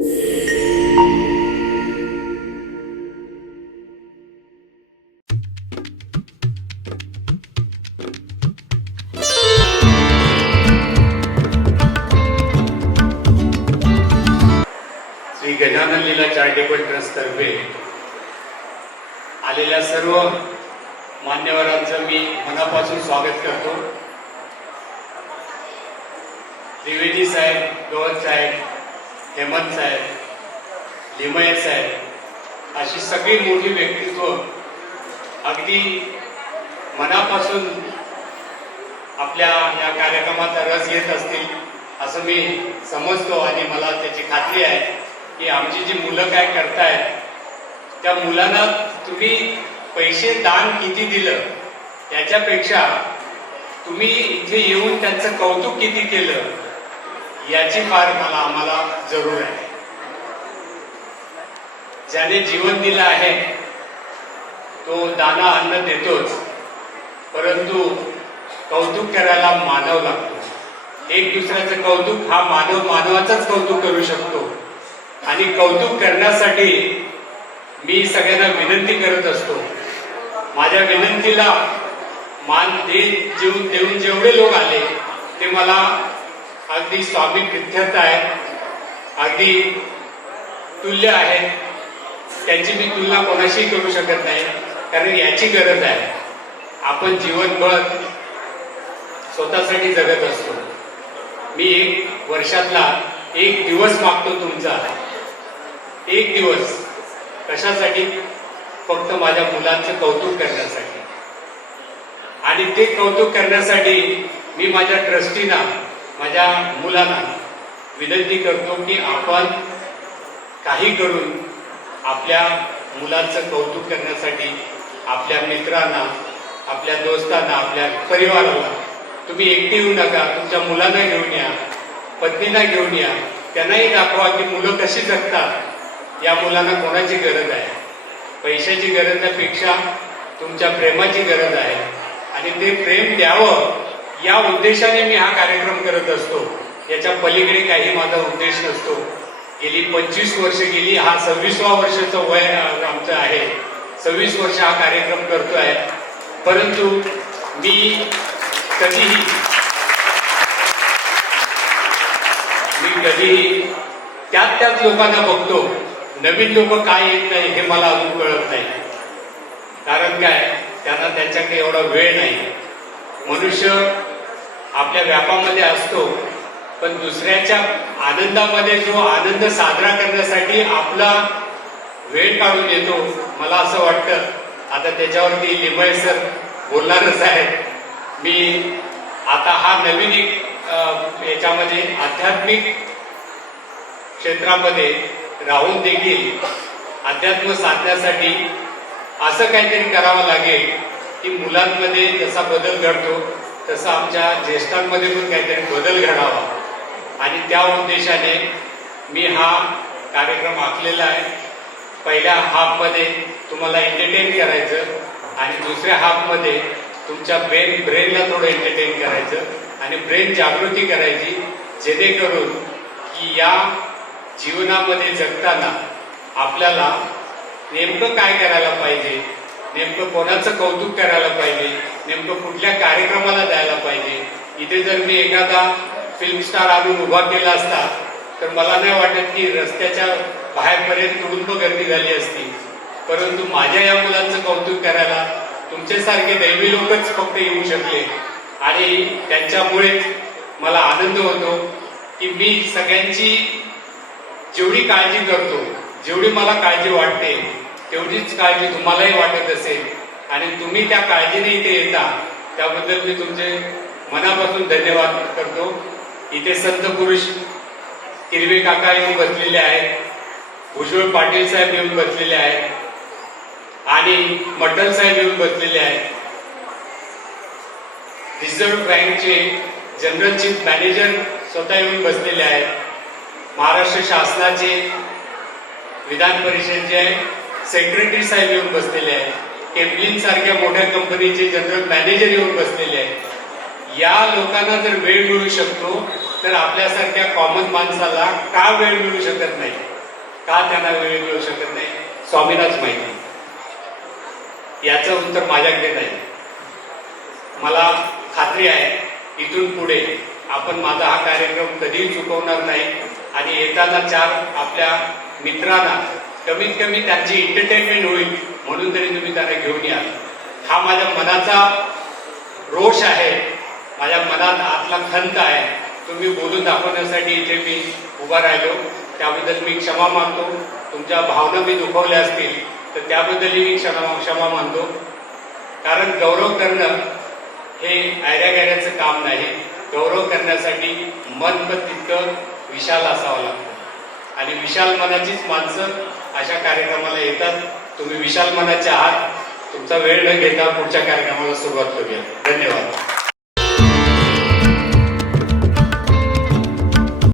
श्री गजानन लीला charitable trust तर्फे आलेल्या सर्व मान्यवरांचं मी मनापासून स्वागत करतो. त्रिवेदी साहेब गवत साहेब हेमंत साहेब लिमये साहेब अशी सगळी मोठी व्यक्तित्व अगदी मनापासून आपल्या या कार्यक्रमाचा रस घेत असतील असं मी समजतो आणि मला त्याची खात्री आहे की आमची जी मुलं काय करतायत त्या मुलांना तुम्ही पैसे दान किती दिलं त्याच्यापेक्षा तुम्ही इथे येऊन त्यांचं कौतुक किती केलं याची फार मला आम्हाला जरूर आहे. ज्याने जीवन दिलं आहे तो दाना अन्न देतोच. परंतु कौतुक करायला मानव लागतो. एक दुसऱ्याचं कौतुक हा मानव मानवाचंच कौतुक करू शकतो. आणि कौतुक करण्यासाठी मी सगळ्यांना विनंती करत असतो. माझ्या विनंतीला मान दे जेवून देऊन जेवढे लोक आले ते मला अगदी स्वामी प्रित्यर्थ आहेत अगदी तुल्य आहेत त्यांची मी तुलना कोणाशी करू शकत नाही कारण याची गरज आहे. आपण जीवनभर स्वतःसाठी जगत असतो. मी एक वर्षातला एक दिवस मागतो तुमचा. एक दिवस. कशासाठी? फक्त माझ्या मुलांचं कौतुक करण्यासाठी. आणि ते कौतुक करण्यासाठी मी माझ्या ट्रस्टीना माझ्या मुलांना विनंती करतो की आपण काही करून आपल्या मुलांचं कौतुक करण्यासाठी आपल्या मित्रांना आपल्या दोस्तांना आपल्या परिवाराला तुम्ही एकटी येऊ नका तुमच्या मुलांना घेऊन या पत्नीला घेऊन या त्यांनाही दाखवा की मुलं कशी जगतात. या मुलांना कोणाची गरज आहे? पैशाची गरजापेक्षा तुमच्या प्रेमाची गरज आहे. आणि ते प्रेम द्यावं या उद्देशाने मी हा कार्यक्रम करत असतो. याच्या पलीकडे काही माझा उद्देश नसतो. गेली पंचवीस वर्ष गेली हा सव्वीसवा वर्षाचं वय आमचं आहे. सव्वीस वर्ष हा कार्यक्रम करतो आहे परंतु मी कधीही मी कधीही त्याच त्याच लोकांना बघतो. नवीन लोक काय येत नाही हे मला अजून कळत नाही. कारण काय? त्यांना त्यांच्याकडे एवढा वेळ नाही. मनुष्य आपल्या व्यापामध्ये असतो पण दुसऱ्याच्या आनंदामध्ये जो आनंद साजरा करण्यासाठी आपला वेळ काढून येतो मला असं वाटतं. आता त्याच्यावरती लिमय सर बोलणारच आहेत. मी आता हा नवीन एक याच्यामध्ये आध्यात्मिक क्षेत्रामध्ये राहून देखील अध्यात्म साधण्यासाठी असं काहीतरी करावं लागेल की मुलांमध्ये जसा बदल घडतो तसं आमच्या ज्येष्ठांमध्ये पण काहीतरी बदल घडावा. आणि त्या उद्देशाने मी हा कार्यक्रम आखलेला आहे. पहिल्या हाफमध्ये तुम्हाला एंटरटेन करायचं आणि दुसऱ्या हाफमध्ये तुमच्या ब्रेन ब्रेनला थोडं एंटरटेन करायचं आणि ब्रेन जागृती करायची जेणेकरून की या जीवनामध्ये जगताना आपल्याला नेमकं काय करायला पाहिजे नेमकं कोणाचं कौतुक करायला पाहिजे नेमकं कुठल्या कार्यक्रमाला द्यायला पाहिजे? इथे जर मी एखादा फिल्म स्टार आणून उभा केला असता तर मला नाही वाटत की रस्त्याच्या बाहेरपर्यंत तुडुंब गर्दी झाली असती. परंतु माझ्या या मुलांचं कौतुक करायला तुमच्यासारखे दैवी लोकच फक्त येऊ शकले. आणि त्यांच्यामुळेच मला आनंद होतो की मी सगळ्यांची जेवढी काळजी करतो जेवढी मला काळजी वाटते तेवढीच काळजी तुम्हालाही वाटत असेल. आणि तुम्ही त्या काळजीने इथे येता त्याबद्दल मी तुमचे मनापासून धन्यवाद करतो. इथे संत पुरुष किरवे काका येऊन बसलेले आहेत भुजबळ पाटील साहेब येऊन बसलेले आहेत आणि मटल साहेब येऊन बसलेले आहेत. रिझर्व्ह बँकचे जनरल चीफ मॅनेजर स्वतः येऊन बसलेले आहेत. महाराष्ट्र शासनाचे विधान परिषदेचे सेक्रेटरी साहेब येऊन बसलेले आहेत. टेम्पलिन सारख्या मोठ्या कंपनीचे जनरल मॅनेजर येऊन बसलेले आहेत. या लोकांना जर वेळ मिळू शकतो तर आपल्यासारख्या कॉमन माणसाला का वेळ मिळू शकत नाही? का त्यांना वेळ मिळू शकत नाही? स्वामीनाच माहिती. याचं उत्तर माझ्याकडे नाही. मला खात्री आहे इथून पुढे आपण माझा हा कार्यक्रम कधीही चुकवणार नाही आणि येताना चार आपल्या मित्रांना कमीत कमी त्यांची एंटरटेनमेंट होईल. म्हणून तरी तुम्ही त्याला घेऊन या. हा माझ्या मनाचा रोष आहे. माझ्या मनात आतला खंत आहे. तुम्ही बोलून दाखवण्यासाठी इथे मी उभा राहिलो. त्याबद्दल मी क्षमा मागतो तुमच्या भावना मी दुखवल्या असतील तर त्याबद्दलही मी क्षमा क्षमा मानतो. कारण गौरव करणं हे आयऱ्यागाऱ्याचं काम नाही. गौरव करण्यासाठी मन पण तितकं विशाल असावं लागतं. आणि विशाल मनाचीच माणसं अशा कार्यक्रमाला येतात. तुम्ही विशाल मनाच्या आहात. तुमचा वेळ न घेता पुढच्या कार्यक्रमाला सुरुवात करूया. धन्यवाद.